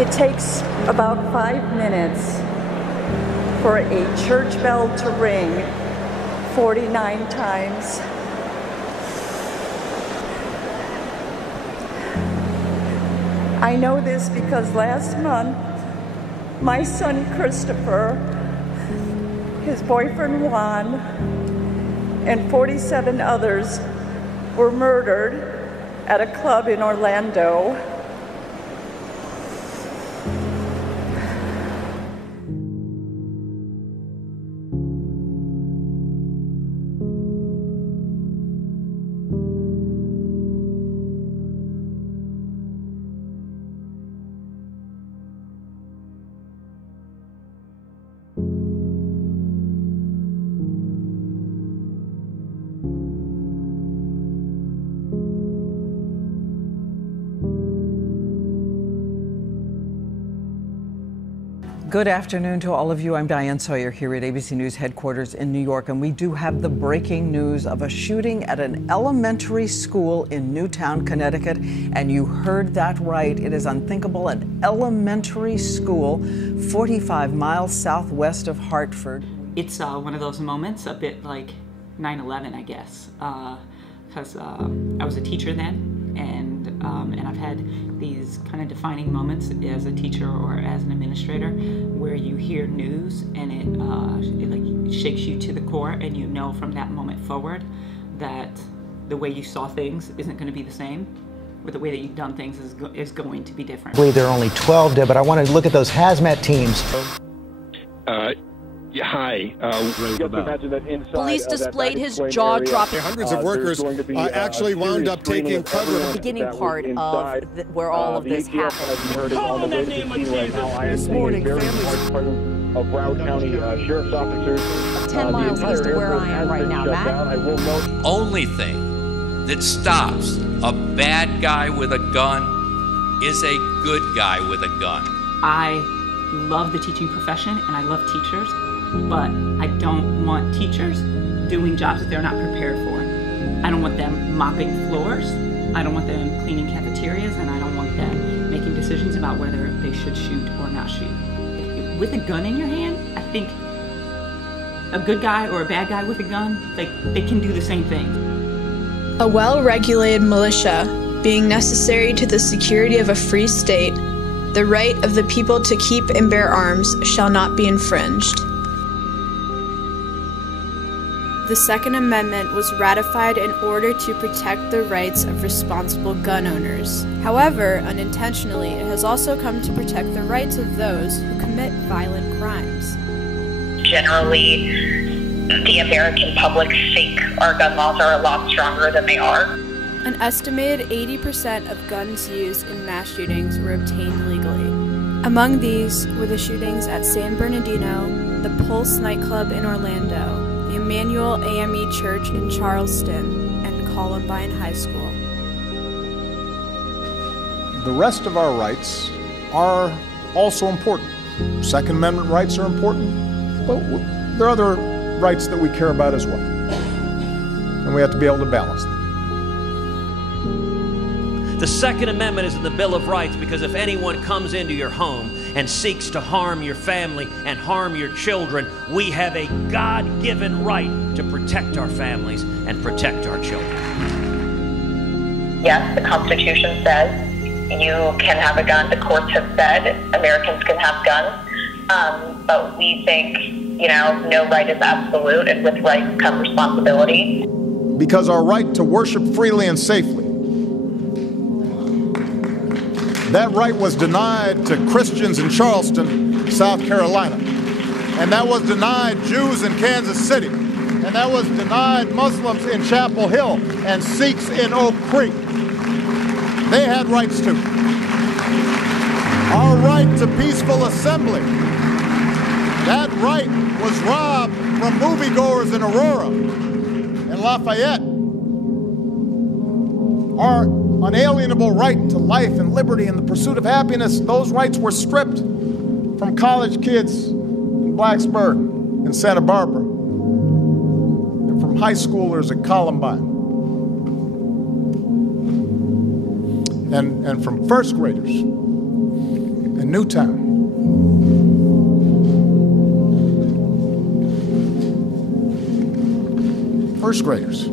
It takes about 5 minutes for a church bell to ring 49 times. I know this because last month, my son Christopher, his boyfriend Juan, and 47 others were murdered at a club in Orlando. Good afternoon to all of you. I'm Diane Sawyer here at ABC News headquarters in New York, and we do have the breaking news of a shooting at an elementary school in Newtown, Connecticut. And you heard that right. It is unthinkable. An elementary school 45 miles southwest of Hartford. It's one of those moments, a bit like 9/11, I guess, because I was a teacher then, and I've had these kind of defining moments as a teacher or as an administrator where you hear news and it shakes you to the core, and you know from that moment forward that the way you saw things isn't going to be the same, or the way that you've done things is going to be different. I believe there are only 12 dead, but I want to look at those hazmat teams. Yeah, hi. Police displayed his jaw-dropping. Hundreds of workers actually wound up taking cover. The beginning part of where all of this happened. Call on that name of Jesus. This morning, families of Broward County sheriff's officers. 10 miles east of where I am right now, Matt. Only thing that stops a bad guy with a gun is a good guy with a gun. I love the teaching profession and I love teachers, but I don't want teachers doing jobs that they're not prepared for. I don't want them mopping floors, I don't want them cleaning cafeterias, and I don't want them making decisions about whether they should shoot or not shoot. With a gun in your hand, I think a good guy or a bad guy with a gun, they can do the same thing. A well-regulated militia being necessary to the security of a free state, the right of the people to keep and bear arms shall not be infringed. The Second Amendment was ratified in order to protect the rights of responsible gun owners. However, unintentionally, it has also come to protect the rights of those who commit violent crimes. Generally, the American public think our gun laws are a lot stronger than they are. An estimated 80% of guns used in mass shootings were obtained legally. Among these were the shootings at San Bernardino, the Pulse nightclub in Orlando, the Emmanuel AME Church in Charleston, and Columbine High School. The rest of our rights are also important. Second Amendment rights are important, but there are other rights that we care about as well. And we have to be able to balance them. The Second Amendment is in the Bill of Rights because if anyone comes into your home and seeks to harm your family and harm your children, we have a God-given right to protect our families and protect our children. Yes, the Constitution says you can have a gun. The courts have said Americans can have guns. But we think, no right is absolute, and with rights come responsibility. Because our right to worship freely and safely, that right was denied to Christians in Charleston, South Carolina. And that was denied Jews in Kansas City. And that was denied Muslims in Chapel Hill and Sikhs in Oak Creek. They had rights too. Our right to peaceful assembly, that right was robbed from moviegoers in Aurora and Lafayette. Our unalienable right to life and liberty and the pursuit of happiness, those rights were stripped from college kids in Blacksburg and Santa Barbara, and from high schoolers at Columbine, and from first graders in in Newtown. First graders.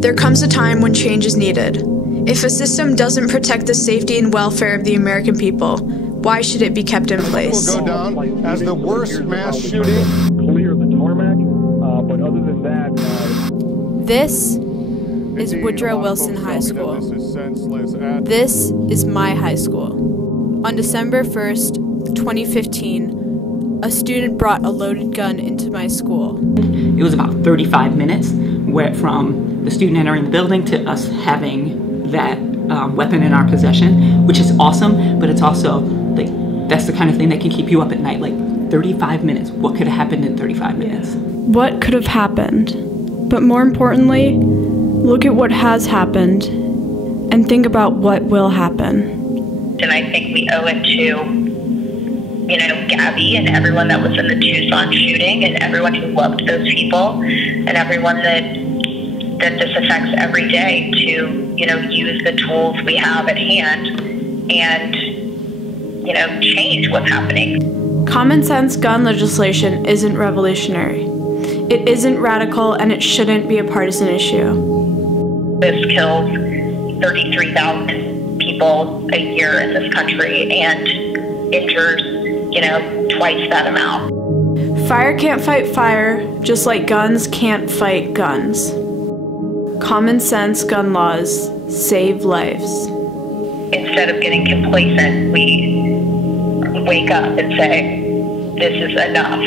There comes a time when change is needed. If a system doesn't protect the safety and welfare of the American people, why should it be kept in place? Will go down as the worst mass shooting. Clear the tarmac, but other than that... This is Woodrow Wilson High School. This is my high school. On December 1st, 2015, a student brought a loaded gun into my school. It was about 35 minutes from the student entering the building to us having that weapon in our possession, which is awesome, but it's also like that's the kind of thing that can keep you up at night. Like 35 minutes, what could have happened in 35 minutes? What could have happened? But more importantly, look at what has happened and think about what will happen. And I think we owe it to, Gabby and everyone that was in the Tucson shooting and everyone who loved those people and everyone that this affects every day to, use the tools we have at hand and, change what's happening. Common sense gun legislation isn't revolutionary. It isn't radical, and it shouldn't be a partisan issue. This kills 33,000 people a year in this country and injures, twice that amount. Fire can't fight fire, just like guns can't fight guns. Common sense gun laws save lives. Instead of getting complacent, we wake up and say, this is enough.